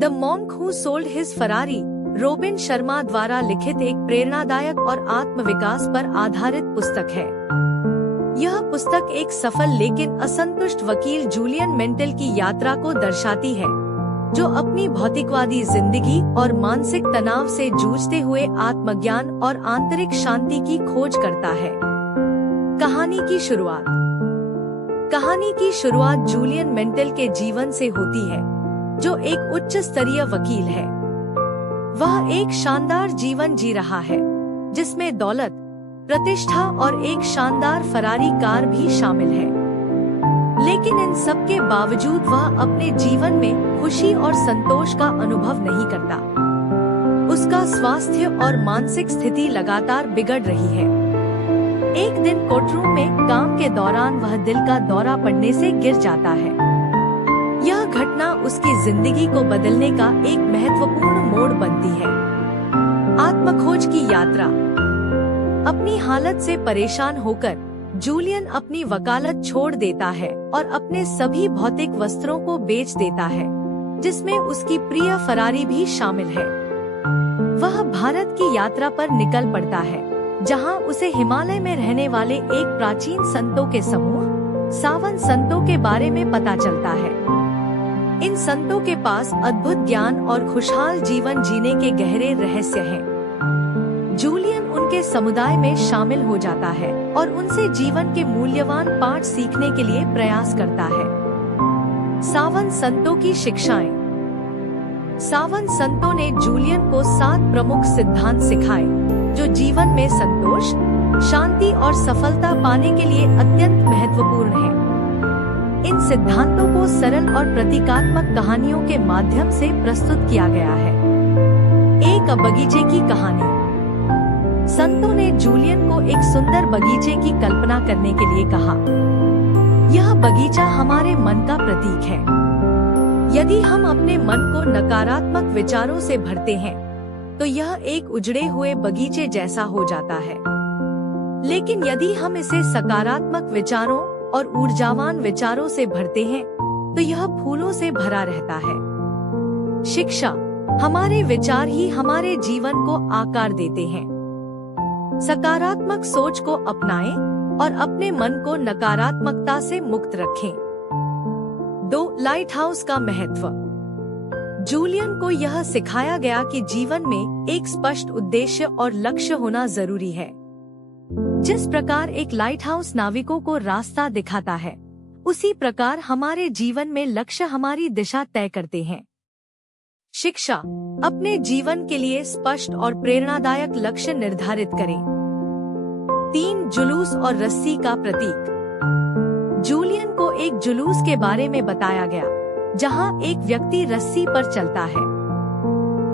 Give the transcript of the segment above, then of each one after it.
The monk who sold his Ferrari, robin Sharma द्वारा लिखित एक प्रेरणादायक और आत्मविकास पर आधारित पुस्तक है। यह पुस्तक एक सफल लेकिन असंतुष्ट वकील जूलियन मेंटल की यात्रा को दर्शाती है, जो अपनी भौतिकवादी जिंदगी और मानसिक तनाव से जूझते हुए आत्मज्ञान और आंतरिक शांति की खोज करता है। कहानी की शुरुआत जूलियन मेंटल के जीवन से होती है, जो एक उच्च स्तरीय वकील है। वह एक शानदार जीवन जी रहा है, जिसमें दौलत, प्रतिष्ठा और एक शानदार फरारी कार भी शामिल है। लेकिन इन सब के बावजूद वह अपने जीवन में खुशी और संतोष का अनुभव नहीं करता। उसका स्वास्थ्य और मानसिक स्थिति लगातार बिगड़ रही है। एक दिन कोर्टरूम में काम के दौरान वह दिल का दौरा पड़ने से गिर जाता है। यह घटना उसकी जिंदगी को बदलने का एक महत्वपूर्ण मोड़ बनती है। आत्मखोज की यात्रा। अपनी हालत से परेशान होकर जूलियन अपनी वकालत छोड़ देता है और अपने सभी भौतिक वस्त्रों को बेच देता है, जिसमें उसकी प्रिय फरारी भी शामिल है। वह भारत की यात्रा पर निकल पड़ता है, जहां उसे हिमालय में रहने वाले एक प्राचीन संतों के समूह, सावन संतों के बारे में पता चलता है। इन संतों के पास अद्भुत ज्ञान और खुशहाल जीवन जीने के गहरे रहस्य हैं। जूलियन उनके समुदाय में शामिल हो जाता है और उनसे जीवन के मूल्यवान पाठ सीखने के लिए प्रयास करता है। सावन संतों की शिक्षाएं। सावन संतों ने जूलियन को 7 प्रमुख सिद्धांत सिखाए, जो जीवन में संतोष, शांति और सफलता पाने के लिए अत्यंत महत्वपूर्ण है। इन सिद्धांतों को सरल और प्रतीकात्मक कहानियों के माध्यम से प्रस्तुत किया गया है। एक बगीचे की कहानी। संतों ने जूलियन को एक सुंदर बगीचे की कल्पना करने के लिए कहा। यह बगीचा हमारे मन का प्रतीक है। यदि हम अपने मन को नकारात्मक विचारों से भरते हैं, तो यह एक उजड़े हुए बगीचे जैसा हो जाता है। लेकिन यदि हम इसे सकारात्मक विचारों और ऊर्जावान विचारों से भरते हैं, तो यह फूलों से भरा रहता है। शिक्षा। हमारे विचार ही हमारे जीवन को आकार देते हैं। सकारात्मक सोच को अपनाएं और अपने मन को नकारात्मकता से मुक्त रखें। 2. लाइट हाउस का महत्व। जूलियन को यह सिखाया गया कि जीवन में एक स्पष्ट उद्देश्य और लक्ष्य होना जरूरी है। जिस प्रकार एक लाइट हाउस नाविकों को रास्ता दिखाता है, उसी प्रकार हमारे जीवन में लक्ष्य हमारी दिशा तय करते हैं। शिक्षा। अपने जीवन के लिए स्पष्ट और प्रेरणादायक लक्ष्य निर्धारित करें। 3. जुलूस और रस्सी का प्रतीक। जूलियन को एक जुलूस के बारे में बताया गया, जहां एक व्यक्ति रस्सी पर चलता है।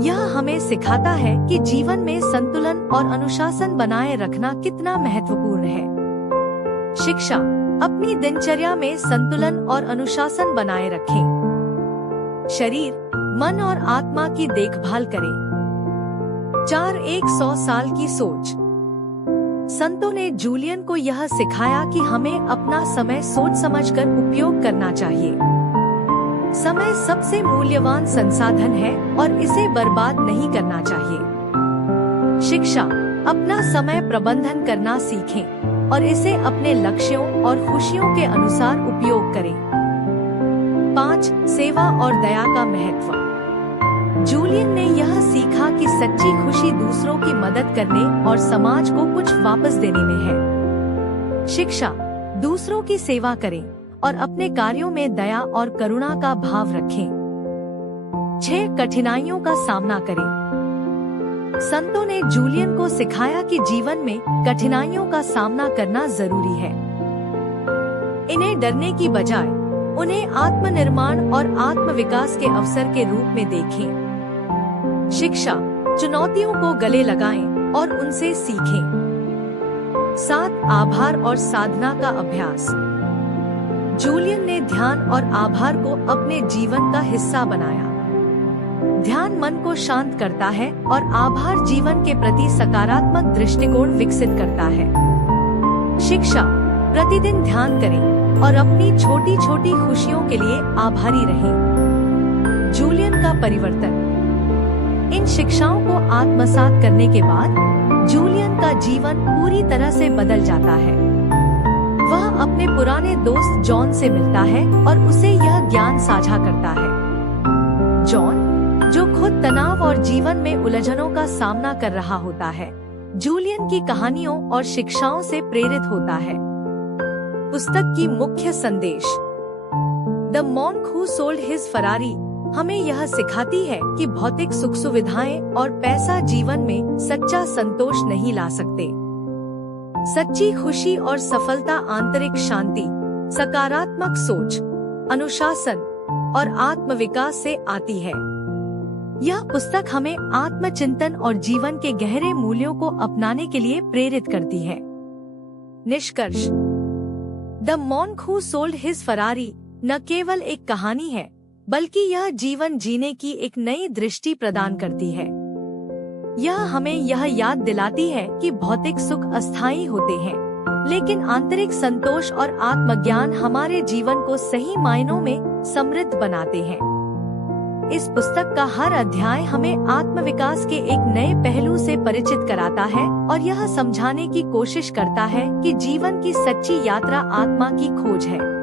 यह हमें सिखाता है कि जीवन में संतुलन और अनुशासन बनाए रखना कितना महत्वपूर्ण है। शिक्षा। अपनी दिनचर्या में संतुलन और अनुशासन बनाए रखें। शरीर, मन और आत्मा की देखभाल करें। 4. 100 साल की सोच। संतों ने जूलियन को यह सिखाया कि हमें अपना समय सोच समझकर उपयोग करना चाहिए। समय सबसे मूल्यवान संसाधन है और इसे बर्बाद नहीं करना चाहिए। शिक्षा। अपना समय प्रबंधन करना सीखें और इसे अपने लक्ष्यों और खुशियों के अनुसार उपयोग करें। 5. सेवा और दया का महत्व। जूलियन ने यह सीखा कि सच्ची खुशी दूसरों की मदद करने और समाज को कुछ वापस देने में है। शिक्षा। दूसरों की सेवा करें और अपने कार्यों में दया और करुणा का भाव रखें। 6. कठिनाइयों का सामना करें। संतों ने जूलियन को सिखाया कि जीवन में कठिनाइयों का सामना करना जरूरी है। इन्हें डरने की बजाय उन्हें आत्मनिर्माण और आत्मविकास के अवसर के रूप में देखें। शिक्षा। चुनौतियों को गले लगाएं और उनसे सीखें। 7. आभार और साधना का अभ्यास। जूलियन ने ध्यान और आभार को अपने जीवन का हिस्सा बनाया। ध्यान मन को शांत करता है और आभार जीवन के प्रति सकारात्मक दृष्टिकोण विकसित करता है। शिक्षा। प्रतिदिन ध्यान करें और अपनी छोटी छोटी खुशियों के लिए आभारी रहें। जूलियन का परिवर्तन। इन शिक्षाओं को आत्मसात करने के बाद जूलियन का जीवन पूरी तरह से बदल जाता है। वह अपने पुराने दोस्त जॉन से मिलता है और उसे यह ज्ञान साझा करता है। जॉन, जो खुद तनाव और जीवन में उलझनों का सामना कर रहा होता है, जूलियन की कहानियों और शिक्षाओं से प्रेरित होता है। पुस्तक की मुख्य संदेश। The monk who sold his Ferrari हमें यह सिखाती है कि भौतिक सुख सुविधाएं और पैसा जीवन में सच्चा संतोष नहीं ला सकते। सच्ची खुशी और सफलता आंतरिक शांति, सकारात्मक सोच, अनुशासन और आत्मविकास से आती है। यह पुस्तक हमें आत्मचिंतन और जीवन के गहरे मूल्यों को अपनाने के लिए प्रेरित करती है। निष्कर्ष। The monk who sold his Ferrari न केवल एक कहानी है, बल्कि यह जीवन जीने की एक नई दृष्टि प्रदान करती है। यह हमें यह याद दिलाती है कि भौतिक सुख अस्थायी होते हैं, लेकिन आंतरिक संतोष और आत्मज्ञान हमारे जीवन को सही मायनों में समृद्ध बनाते हैं। इस पुस्तक का हर अध्याय हमें आत्मविकास के एक नए पहलू से परिचित कराता है और यह समझाने की कोशिश करता है कि जीवन की सच्ची यात्रा आत्मा की खोज है।